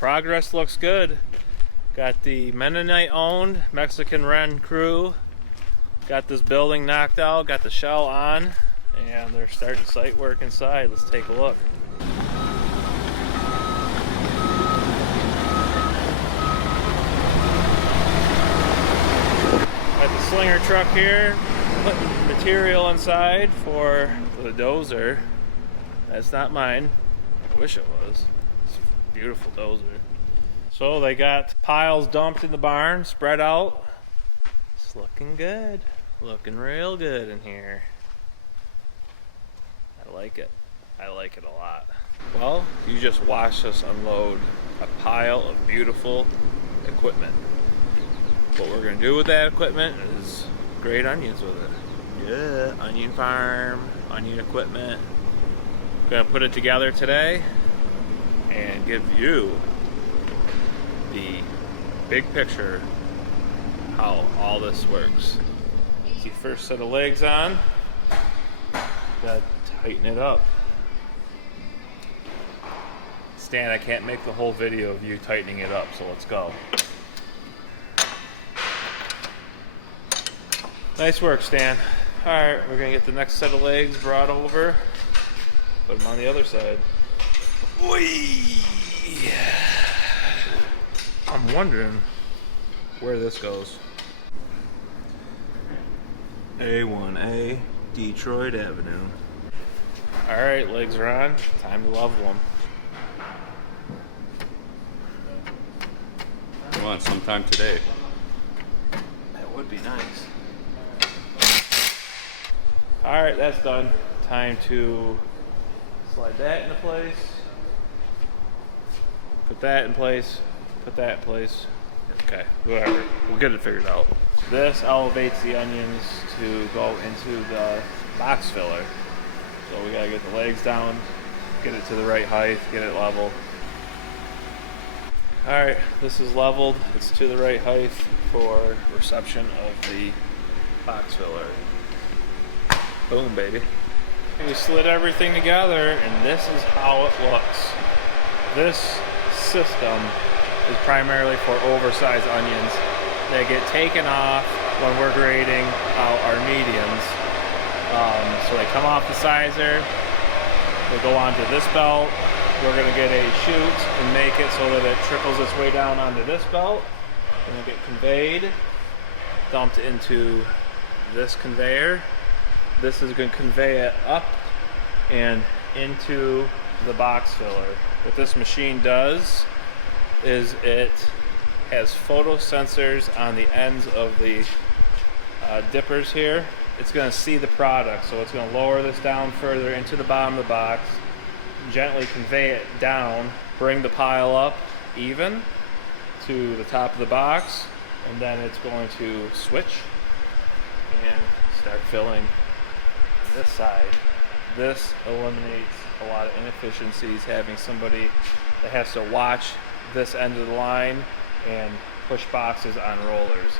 Progress looks good. Got the Mennonite owned Mexican Ren crew. Got this building knocked out, got the shell on, and they're starting site work inside. Let's take a look. Got the slinger truck here, putting material inside for the dozer. That's not mine. I wish it was. It's a beautiful dozer. So they got piles dumped in the barn, spread out. It's looking good. Looking real good in here. I like it. I like it a lot. Well, you just watched us unload a pile of beautiful equipment. What we're gonna do with that equipment is grate onions with it. Yeah, onion farm, onion equipment. Gonna put it together today and give you the big picture how all this works. The first set of legs on, gotta tighten it up. Stan, I can't make the whole video of you tightening it up, so let's go. Nice work, Stan. Alright, we're gonna get the next set of legs brought over, put them on the other side. Whee! I'm wondering where this goes. A1A, Detroit Avenue. Alright, legs are on. Time to level them. Come on, sometime today. That would be nice. Alright, that's done. Time to slide that into place. Put that in place. Put that in place. Okay, whatever. We'll get it figured out. This elevates the onions to go into the box filler. So we gotta get the legs down, get it to the right height, get it level. Alright, this is leveled. It's to the right height for reception of the box filler. Boom, baby. We slid everything together, and this is how it looks. This system is primarily for oversized onions. They get taken off when we're grading out our mediums. So they come off the sizer, they go onto this belt. We're gonna get a chute and make it so that it trickles its way down onto this belt. And it'll get conveyed, dumped into this conveyor. This is gonna convey it up and into the box filler. What this machine does is it has photo sensors on the ends of the dippers here. It's going to see the product, so it's going to lower this down further into the bottom of the box, gently convey it down, bring the pile up even to the top of the box, and then it's going to switch and start filling this side. This eliminates a lot of inefficiencies, having somebody that has to watch this end of the line and push boxes on rollers.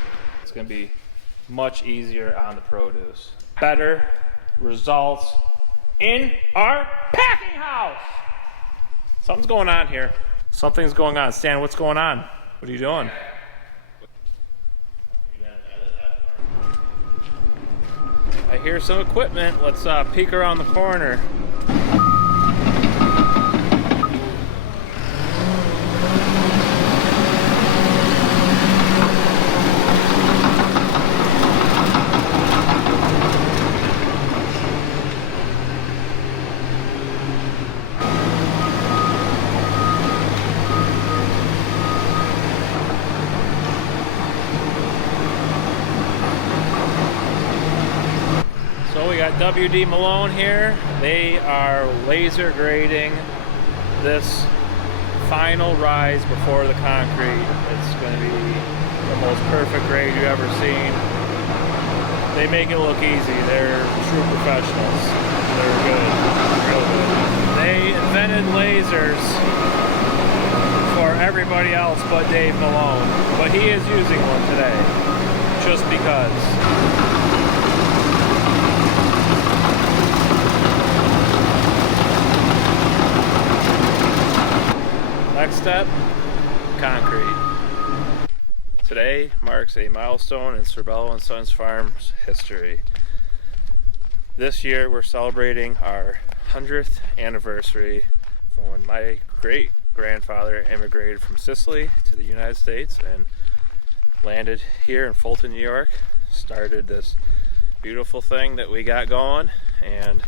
It's going to be much easier on the produce. Better results in our packing house. Something's going on here. Something's going on. Stan, what's going on? What are you doing? I hear some equipment. Let's peek around the corner. WD Malone here. They are laser grading this final rise before the concrete. It's going to be the most perfect grade you've ever seen. They make it look easy. They're true professionals. They're good, real good. They invented lasers for everybody else but Dave Malone, but he is using one today, just because. Next step, concrete. Today marks a milestone in Sorbello & Sons Farms history. This year we're celebrating our 100th anniversary from when my great-grandfather immigrated from Sicily to the United States and landed here in Fulton, New York. Started this beautiful thing that we got going, and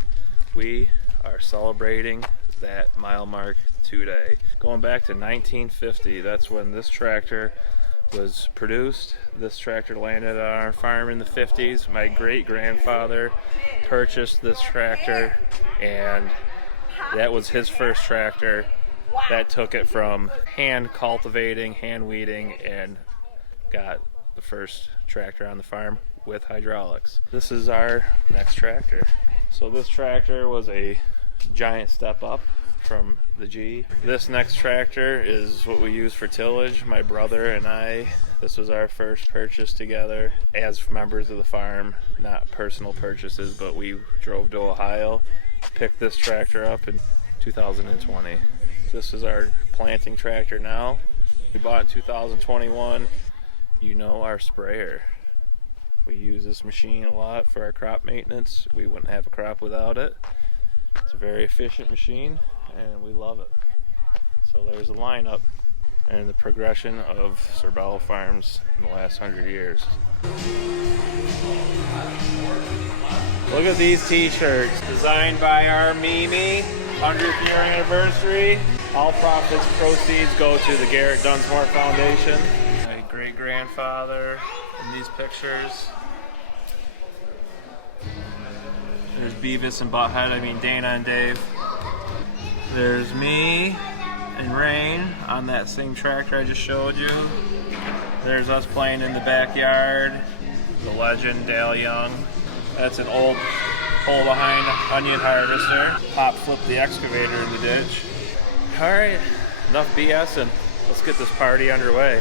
we are celebrating that mile mark today. Going back to 1950, that's when this tractor was produced. This tractor landed on our farm in the 50s. My great-grandfather purchased this tractor, and that was his first tractor. That took it from hand cultivating, hand weeding, and got the first tractor on the farm with hydraulics. This is our next tractor. So this tractor was a giant step up from the G. This next tractor is what we use for tillage. My brother and I, this was our first purchase together as members of the farm. Not personal purchases, but we drove to Ohio, picked this tractor up in 2020. This is our planting tractor now. We bought in 2021. You know, our sprayer. We use this machine a lot for our crop maintenance. We wouldn't have a crop without it. It's a very efficient machine, and we love it. So there's a lineup and the progression of Sorbello Farms in the last 100 years. Look at these t-shirts designed by our Mimi, 100th year anniversary. All profits, proceeds go to the Garrett Dunsmore Foundation. My great-grandfather in these pictures. There's Beavis and Butthead, I mean Dana and Dave. There's me and Rain on that same tractor I just showed you. There's us playing in the backyard. The legend, Dale Young. That's an old pull behind onion harvester. Pop flipped the excavator in the ditch. Alright, enough BS and let's get this party underway.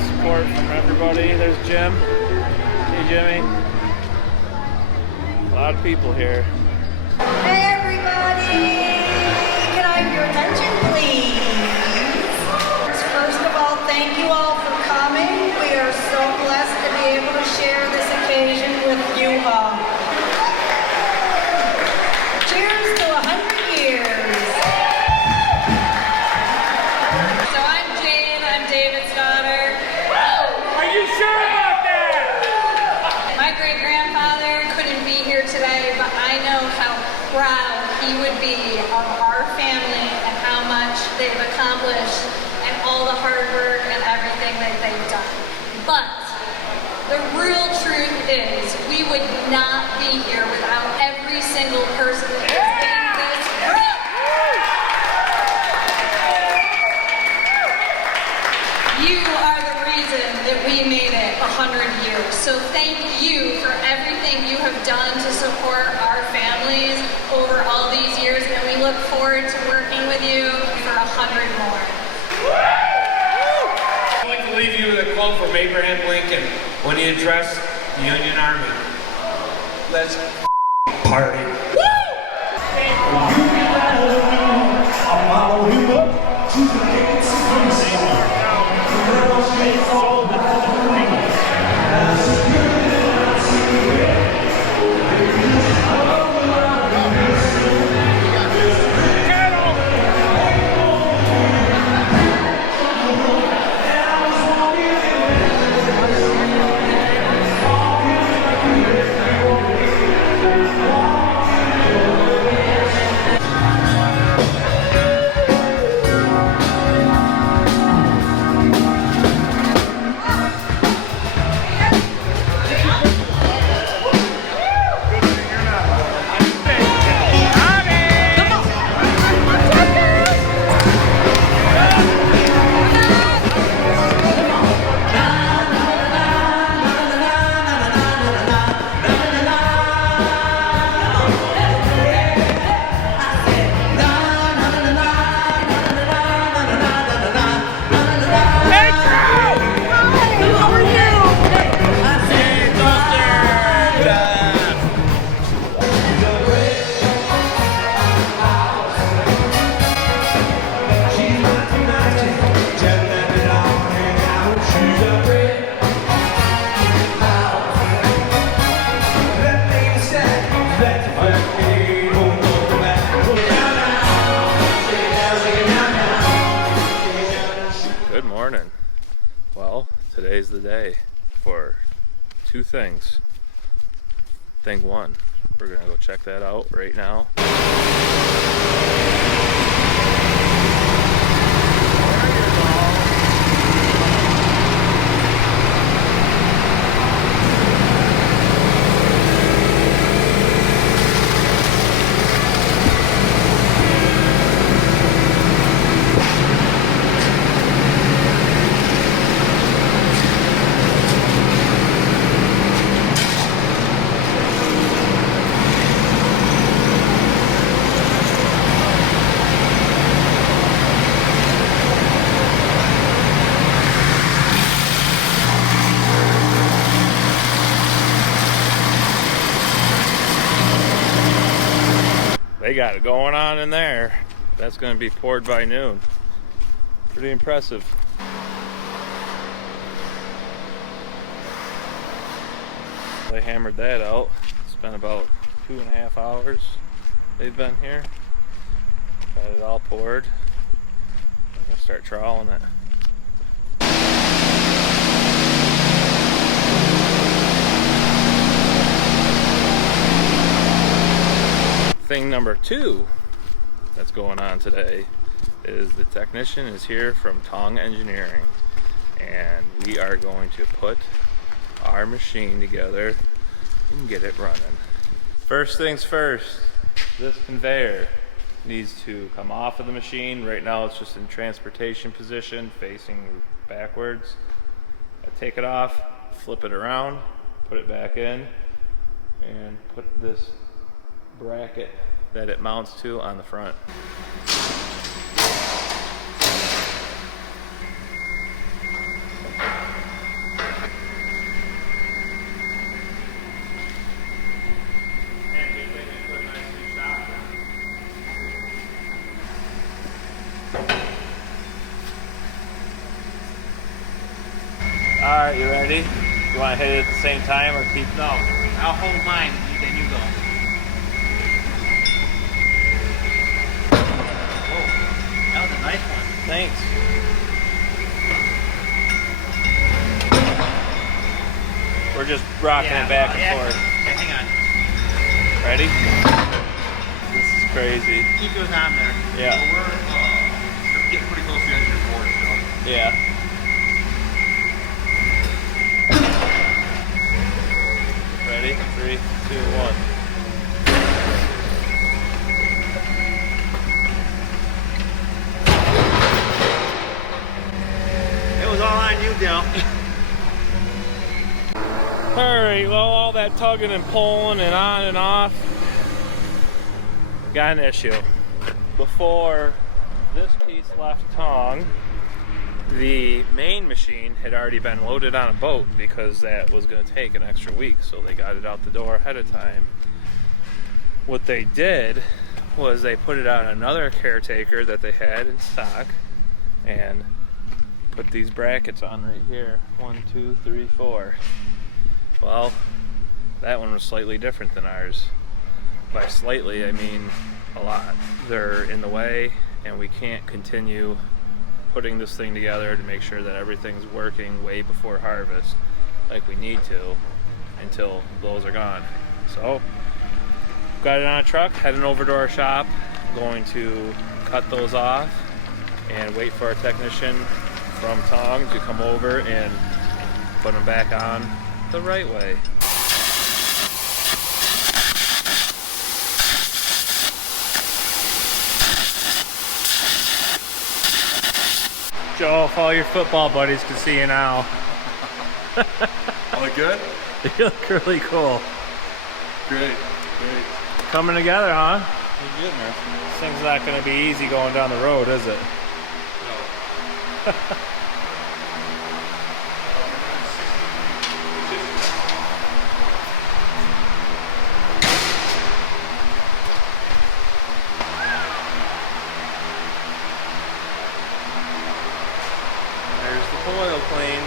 Support from everybody. There's Jim. Hey Jimmy. A lot of people here. Hey everybody! Can I have your attention please? First of all, thank you all for coming. We are so blessed to be able to share this occasion with you all. Cheers to 100 years! So I'm Jane, I'm David's daughter. Are you sure about that? My great-grandfather couldn't be here today, but I know how proud he would be of our family and how much they've accomplished and all the hard work and everything that they've done. But the real truth is we would not be here without every single person that is in this room. You are the reason that we made it 100 years. So thank you for everything you have done to support our families over all these years, and we look forward to working with you for 100 more. I'd like to leave you with a quote from Abraham Lincoln when he addressed the Union Army. Let's party. morning. Well, today's the day for two things. Thing one, we're gonna go check that out right now. They got it going on in there. That's going to be poured by noon. Pretty impressive. They hammered that out. It's been about 2.5 hours they've been here. Got it all poured. I'm going to start troweling it. Thing number two that's going on today is the technician is here from Tong Engineering, and we are going to put our machine together and get it running. First things first, this conveyor needs to come off of the machine. Right now it's just in transportation position facing backwards. I take it off, flip it around, put it back in, and put this bracket that it mounts to on the front. Alright, you ready? You want to hit it at the same time or keep? No, I'll hold mine, then you go. Whoa, that was a nice one. Thanks. We're just rocking it back and forth. Okay, hang on. Ready? This is crazy. Keep those on there. Yeah. So we're getting pretty close to the edge of your board, so. Yeah. Ready? 3, 2, 1. It was all on you, Dale. Alright, well, all that tugging and pulling and on and off, got an issue. Before this piece left Tong, the main machine had already been loaded on a boat because that was going to take an extra week, so they got it out the door ahead of time. What they did was they put it on another Caretaker that they had in stock and put these brackets on right here. 1, 2, 3, 4. Well, that one was slightly different than ours. By slightly, I mean a lot. They're in the way, and we can't continue putting this thing together to make sure that everything's working way before harvest like we need to until those are gone. So, got it on a truck, heading over to our shop, going to cut those off and wait for our technician from Tong to come over and put them back on the right way. Joe, if all your football buddies can see you now. All good? You look really cool. Great. Coming together, huh? You're getting there. This thing's not going to be easy going down the road, is it? No. Oil clean.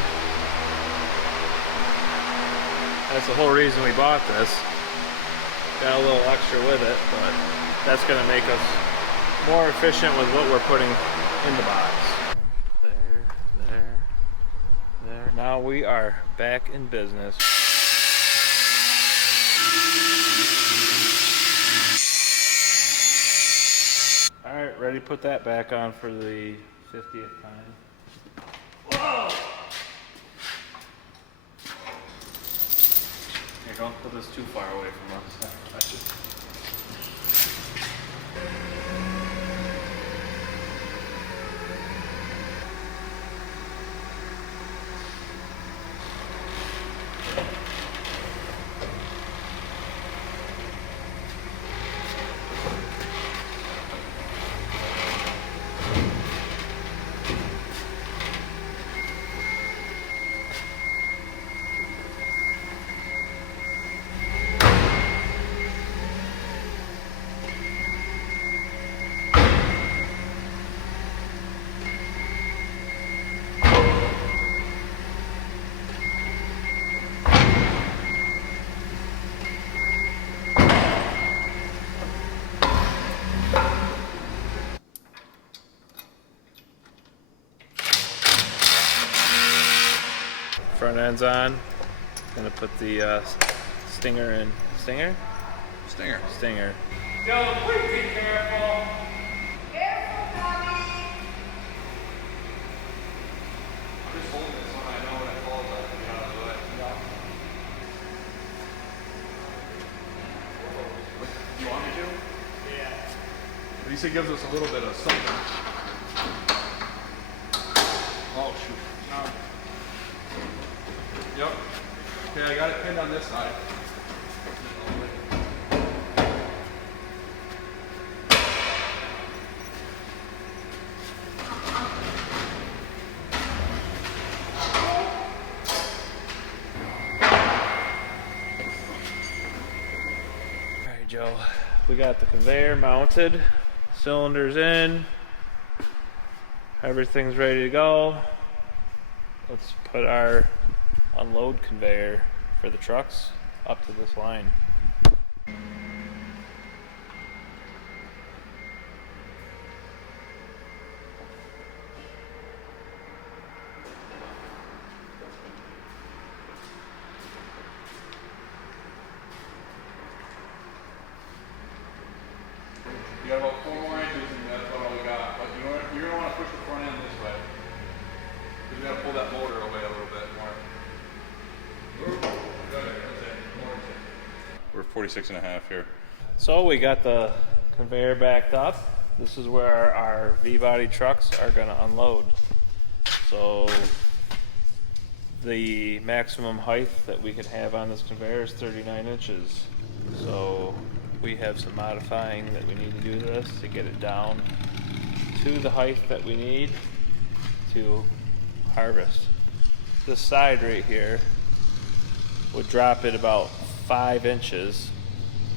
That's the whole reason we bought this. Got a little extra with it, but that's going to make us more efficient with what we're putting in the box. There. now we are back in business. All right, ready to put that back on for the 50th time. Whoa! Here, don't put this too far away from us. Touch it. Front end's on. Gonna put the stinger in. Stinger? Stinger. Stinger. Joe, please be careful. Careful, Bobby. I'm just holding this one. I know when it falls, I can get out of the way. Do you want me to? Yeah. At least it gives us a little bit of something. Oh, shoot. Yep. Okay, I got it pinned on this side. All right, Joe. We got the conveyor mounted, cylinders in, everything's ready to go. Let's put our unload conveyor for the trucks up to this line. You got about 4 more inches and that's about all we got. But you're gonna want to push the front end this way. Because we gotta pull that motor away a little bit more. We're 46 and a half here. So we got the conveyor backed up. This is where our V-body trucks are gonna unload. So the maximum height that we could have on this conveyor is 39 inches. So we have some modifying that we need to do this to get it down to the height that we need to harvest. This side right here would drop it about 5 inches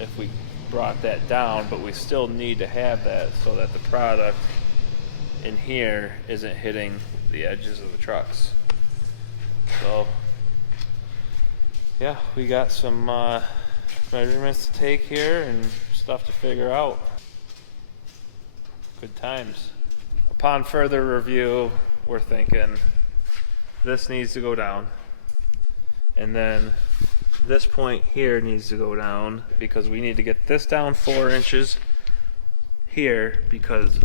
if we brought that down, but we still need to have that so that the product in here isn't hitting the edges of the trucks. So yeah, we got some measurements to take here and stuff to figure out. Good times. Upon further review, we're thinking this needs to go down, and then this point here needs to go down because we need to get this down 4 inches here because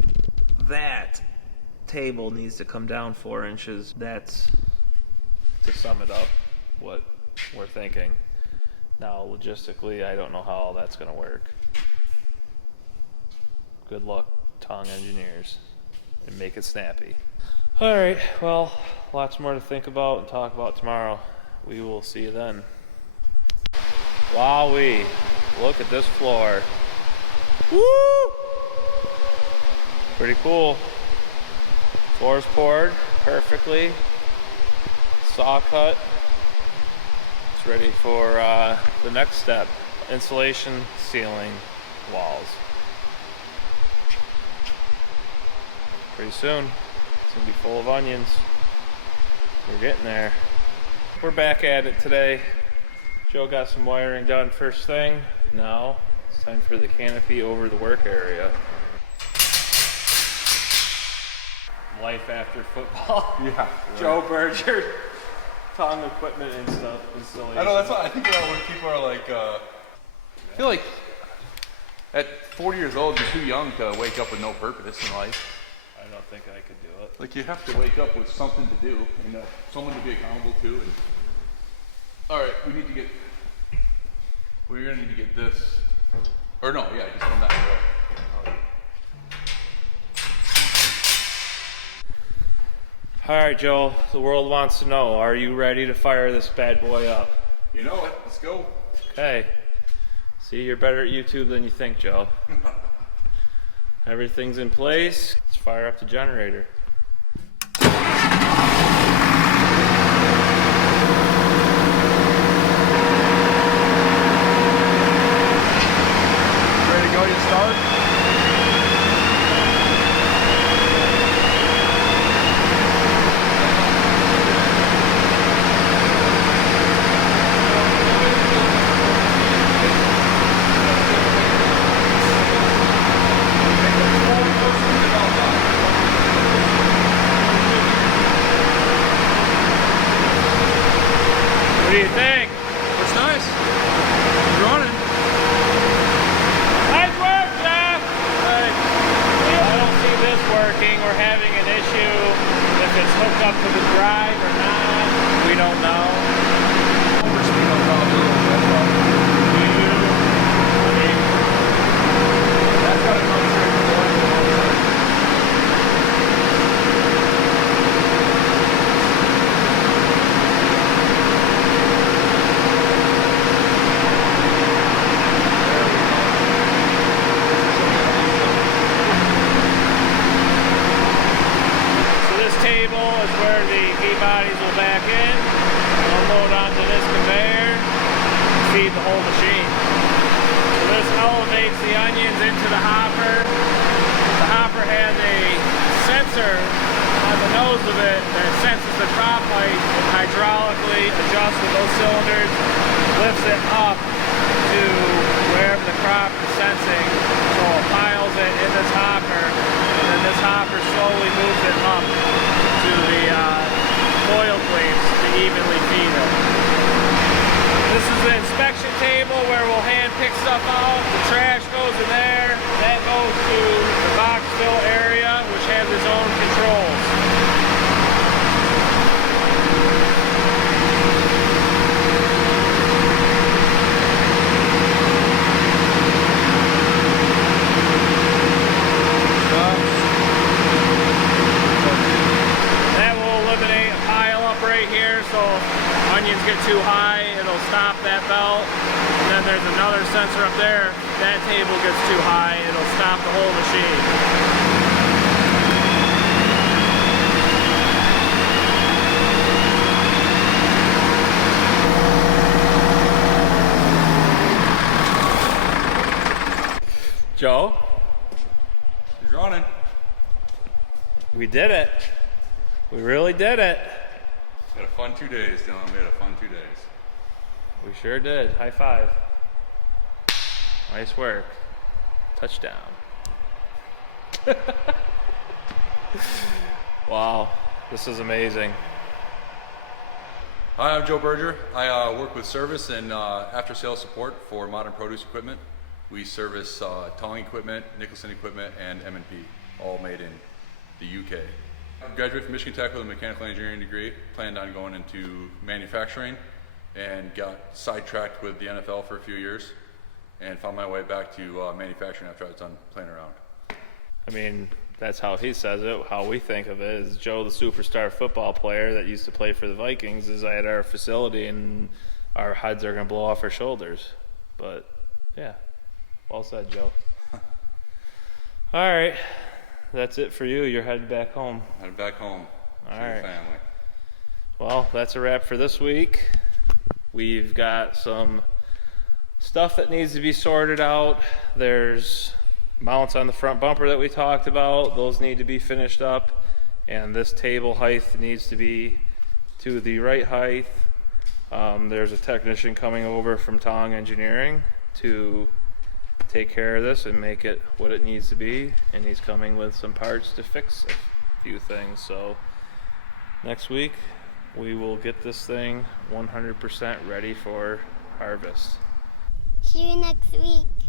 that table needs to come down 4 inches. That's, to sum it up, what we're thinking. Now, logistically, I don't know how all that's gonna work. Good luck, Tong engineers, and make it snappy. All right, well, lots more to think about and talk about tomorrow. We will see you then. Wowee, look at this floor. Woo! Pretty cool. Floor's poured perfectly. Saw cut. It's ready for the next step. Insulation, ceiling, walls. Pretty soon, it's gonna be full of onions. We're getting there. We're back at it today. Joe got some wiring done first thing. Now it's time for the canopy over the work area. Life after football. Yeah. Joe Berger tongue equipment and stuff. Installation. I know, that's why I think when people are like, I feel like at 40 years old, you're too young to wake up with no purpose in life. I don't think I could do it. Like, you have to wake up with something to do and someone to be accountable to. And all right, we're gonna need to get this, or no, yeah, just from that way. All right, Joe, the world wants to know, are you ready to fire this bad boy up? You know it, let's go. Okay. See, you're better at YouTube than you think, Joe. Everything's in place. Let's fire up the generator. Ready to go, you start? What do you think? Looks nice. It's running. Nice work, Jeff! I don't see this working. We're having an issue if it's hooked up to the drive or not. We don't know. Overspeed on top of it. That's gotta come straight from the line. So this table is where the heat bodies will back in. They'll load onto this conveyor and feed the whole machine. So this elevates the onions into the hopper. The hopper has a sensor on the nose of it that senses the crop height and hydraulically adjusts with those cylinders, lifts it up to wherever the crop is sensing. So it piles it in this hopper, and then this hopper slowly moves it up to the coil plates to evenly feed it. This is the inspection table where we'll hand pick stuff out. The trash goes in there. That goes to the box fill area, which has its own controls. That will eliminate a pile up right here, so if onions get too high, it'll stop that belt. And then there's another sensor up there. If that table gets too high, it'll stop the whole machine. Joe, He's running. we did it. We really did it. We had a fun 2 days, Dylan. We had a fun 2 days. We sure did. High five. Nice work. Touchdown. Wow, this is amazing. Hi, I'm Joe Berger. I work with service and after-sales support for Modern Produce Equipment. We service towing equipment, Nicholson equipment, and M&P, all made in the UK. I graduated from Michigan Tech with a mechanical engineering degree, planned on going into manufacturing, and got sidetracked with the NFL for a few years, and found my way back to manufacturing after I was done playing around. I mean, that's how he says it. How we think of it is Joe, the superstar football player that used to play for the Vikings, is at our facility and our heads are going to blow off our shoulders. But, yeah, well said, Joe. All right, that's it for you. You're headed back home. Headed back home to All right. the family. Well, that's a wrap for this week. We've got some stuff that needs to be sorted out. There's mounts on the front bumper that we talked about. Those need to be finished up. And this table height needs to be to the right height. There's a technician coming over from Tong Engineering to take care of this and make it what it needs to be. And he's coming with some parts to fix a few things. So next week, we will get this thing 100% ready for harvest. See you next week.